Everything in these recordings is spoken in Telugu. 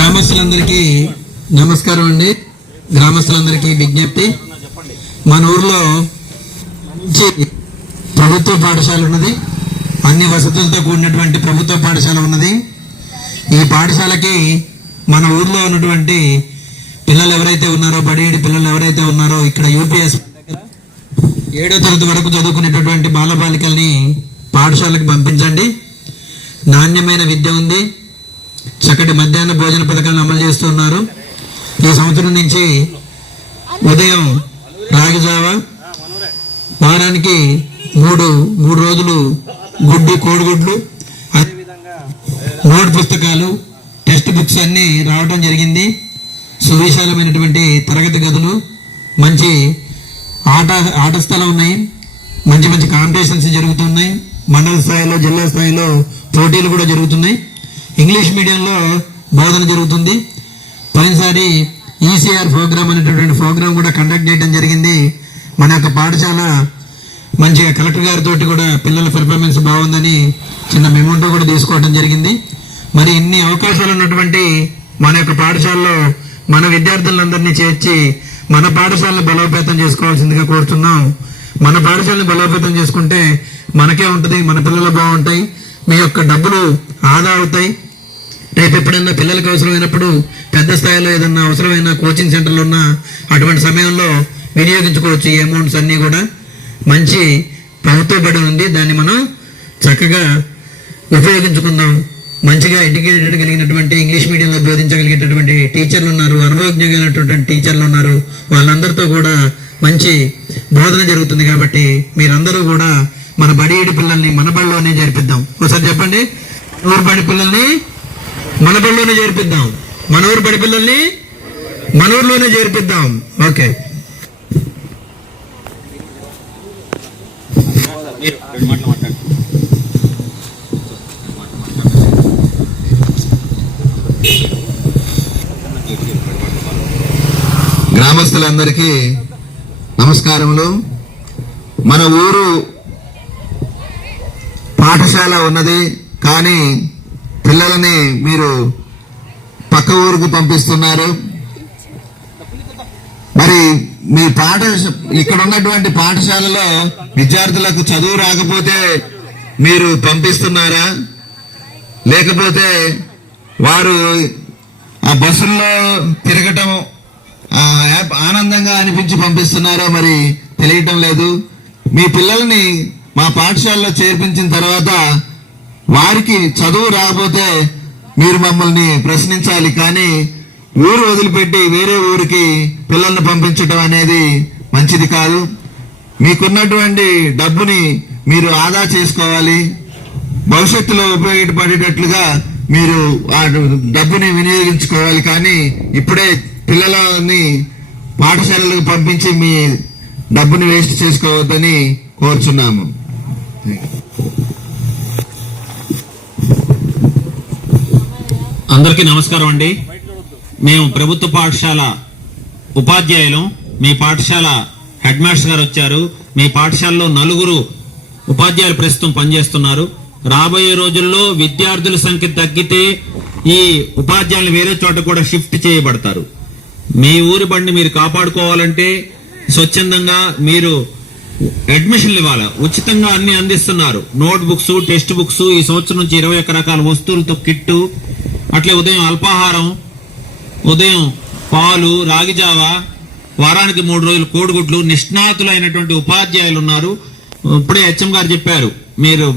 గ్రామస్తులందరికీ నమస్కారం అండి. గ్రామస్తులందరికీ విజ్ఞప్తి, మన ఊర్లో మంచి ప్రభుత్వ పాఠశాల ఉన్నది. అన్ని వసతులతో కూడినటువంటి ప్రభుత్వ పాఠశాల ఉన్నది. ఈ పాఠశాలకి మన ఊర్లో ఉన్నటువంటి పిల్లలు ఎవరైతే ఉన్నారో, బడియేడి పిల్లలు ఎవరైతే ఉన్నారో, ఇక్కడ యూపీఎస్ 7వ తరగతి వరకు చదువుకునేటటువంటి బాలబాలికల్ని పాఠశాలకు పంపించండి. నాణ్యమైన విద్య ఉంది. చక్కటి మధ్యాహ్న భోజన పథకాలను అమలు చేస్తున్నారు. ఈ సంవత్సరం నుంచి ఉదయం రాగి జావ, వారానికి మూడు రోజులు కోడిగుడ్లు, అదేవిధంగా నోట్ పుస్తకాలు, టెక్స్ట్ బుక్స్ అన్నీ రావడం జరిగింది. సువిశాలమైనటువంటి తరగతి గదులు, మంచి ఆట స్థలం ఉన్నాయి. మంచి మంచి కాంపిటీషన్స్ జరుగుతున్నాయి. మండల స్థాయిలో, జిల్లా స్థాయిలో పోటీలు కూడా జరుగుతున్నాయి. ఇంగ్లీష్ మీడియంలో బోధన జరుగుతుంది. పోయినసారి ఈసీఆర్ ప్రోగ్రామ్ అనేటటువంటి ప్రోగ్రామ్ కూడా కండక్ట్ చేయడం జరిగింది. మన యొక్క పాఠశాల మంచిగా కలెక్టర్ గారితో కూడా పిల్లల పెర్ఫార్మెన్స్ బాగుందని చిన్న మెమోంటో కూడా తీసుకోవడం జరిగింది. మరి ఇన్ని అవకాశాలు ఉన్నటువంటి మన యొక్క పాఠశాలలో మన విద్యార్థులందరినీ చేర్చి మన పాఠశాలను బలోపేతం చేసుకోవాల్సిందిగా కోరుతున్నాం. మన పాఠశాలను బలోపేతం చేసుకుంటే మనకే ఉంటుంది, మన పిల్లలు బాగుంటాయి, మీ యొక్క డబ్బులు ఆదా అవుతాయి. రేపు ఎప్పుడైనా పిల్లలకు అవసరమైనప్పుడు, పెద్ద స్థాయిలో ఏదన్నా అవసరమైన కోచింగ్ సెంటర్లు ఉన్నా అటువంటి సమయంలో వినియోగించుకోవచ్చు. ఈ అమౌంట్స్ అన్నీ కూడా మంచి ప్రభుత్వ బడి ఉంది, దాన్ని మనం చక్కగా ఉపయోగించుకుందాం. మంచిగా ఎడ్యుకేటెడ్ కలిగినటువంటి ఇంగ్లీష్ మీడియంలో బోధించగలిగేటటువంటి టీచర్లు ఉన్నారు, అనుభవజ్ఞమైనటువంటి టీచర్లు ఉన్నారు. వాళ్ళందరితో కూడా మంచి బోధన జరుగుతుంది. కాబట్టి మీరందరూ కూడా మన బడియేడి పిల్లల్ని మన బడిలోనే చేర్పిద్దాం. ఒకసారి చెప్పండి, ఊరు బడి పిల్లల్ని మన బడిలోనే చేర్పిద్దాం, మన ఊరు బడి పిల్లల్ని మన ఊర్లోనే చేర్పిద్దాం. ఓకే, గ్రామస్తులందరికీ నమస్కారములు. మన ఊరు పాఠశాల ఉన్నది, కానీ పిల్లలని మీరు పక్క ఊరుకు పంపిస్తున్నారు. మరి మీ ఇక్కడ ఉన్నటువంటి పాఠశాలలో విద్యార్థులకు చదువు రాకపోతే మీరు పంపిస్తున్నారా, లేకపోతే వారు ఆ బస్సుల్లో తిరగటం ఆనందంగా అనిపించి పంపిస్తున్నారో మరి తెలియటం లేదు. మీ పిల్లల్ని మా పాఠశాలలో చేర్పించిన తర్వాత వారికి చదువు రాకపోతే మీరు మమ్మల్ని ప్రశ్నించాలి, కానీ ఊరు వదిలిపెట్టి వేరే ఊరికి పిల్లల్ని పంపించడం అనేది మంచిది కాదు. మీకున్నటువంటి డబ్బుని మీరు ఆదా చేసుకోవాలి. భవిష్యత్తులో ఉపయోగపడేటట్లుగా మీరు ఆ డబ్బుని వినియోగించుకోవాలి. కానీ ఇప్పుడే పిల్లలని పాఠశాలలకు పంపించి మీ డబ్బుని వేస్ట్ చేసుకోవద్దని కోరుచున్నాము. అందరికీ నమస్కారం అండి. మేము ప్రభుత్వ పాఠశాల ఉపాధ్యాయులం. మీ పాఠశాల హెడ్ మాస్టర్ గారు వచ్చారు. మీ పాఠశాలలో 4 ఉపాధ్యాయులు ప్రస్తుతం పనిచేస్తున్నారు. రాబోయే రోజుల్లో విద్యార్థుల సంఖ్య తగ్గితే ఈ ఉపాధ్యాయులు వేరే చోట కూడా షిఫ్ట్ చేయబడతారు. మీ ఊరి బండి మీరు కాపాడుకోవాలంటే స్వచ్ఛందంగా మీరు అడ్మిషన్లు ఇవ్వాలి. ఉచితంగా అన్ని అందిస్తున్నారు. నోట్ బుక్స్, టెక్స్ట్ బుక్స్, ఈ సంవత్సరం నుంచి 21 రకాల వస్తువులతో కిట్టు, అట్లే ఉదయం అల్పాహారం, ఉదయం పాలు, రాగి జావ, వారానికి 3 రోజులు కోడిగుడ్లు. నిష్ణాతులైనటువంటి ఉపాధ్యాయులు ఉన్నారు. ఇప్పుడే హెచ్ఎం గారు చెప్పారు, మీరు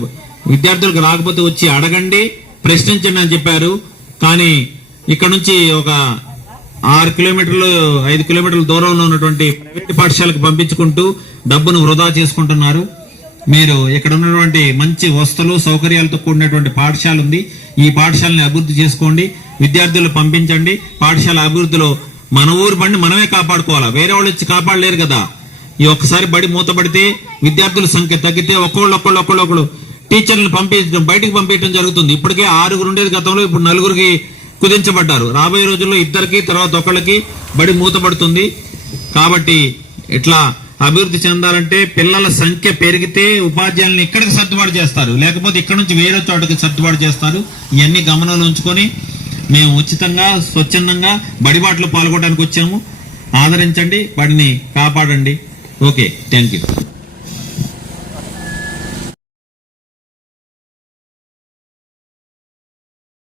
విద్యార్థులకు రాకపోతే వచ్చి అడగండి, ప్రశ్నించండి అని చెప్పారు. కానీ ఇక్కడ నుంచి ఒక 6 కిలోమీటర్లు 5 కిలోమీటర్ల దూరంలో ఉన్నటువంటి ప్రైవేట్ పాఠశాలకు పంపించుకుంటూ డబ్బును వృధా చేసుకుంటున్నారు. మీరు ఇక్కడ ఉన్నటువంటి మంచి వసతులు సౌకర్యాలతో కూడినటువంటి పాఠశాల ఉంది. ఈ పాఠశాలని అభివృద్ధి చేసుకోండి, విద్యార్థులు పంపించండి. పాఠశాల అభివృద్ధిలో మన ఊరు బండి మనమే కాపాడుకోవాలా, వేరే వాళ్ళు వచ్చి కాపాడలేరు కదా. ఈ ఒక్కసారి బడి మూతపడితే విద్యార్థుల సంఖ్య తగ్గితే ఒక్కొక్కళ్ళు టీచర్లను బయటికి పంపించడం జరుగుతుంది. ఇప్పటికే 6 ఉండేది గతంలో, ఇప్పుడు 4కి కుదించబడ్డారు. రాబోయే రోజుల్లో 2కి, తర్వాత 1కి బడి మూతపడుతుంది. కాబట్టి ఇట్లా అభివృద్ధి చెందాలంటే పిల్లల సంఖ్య పెరిగితే ఉపాధ్యాయులను ఇక్కడికి సర్దుబాటు చేస్తారు, లేకపోతే ఇక్కడ నుంచి వేరే చోటకి సర్దుబాటు చేస్తారు. ఇవన్నీ గమనంలో ఉంచుకొని మేము ఉచితంగా స్వచ్ఛందంగా బడిబాటలో పాల్గొనడానికి వచ్చాము. ఆదరించండి, బడిని కాపాడండి. Okay, thank you.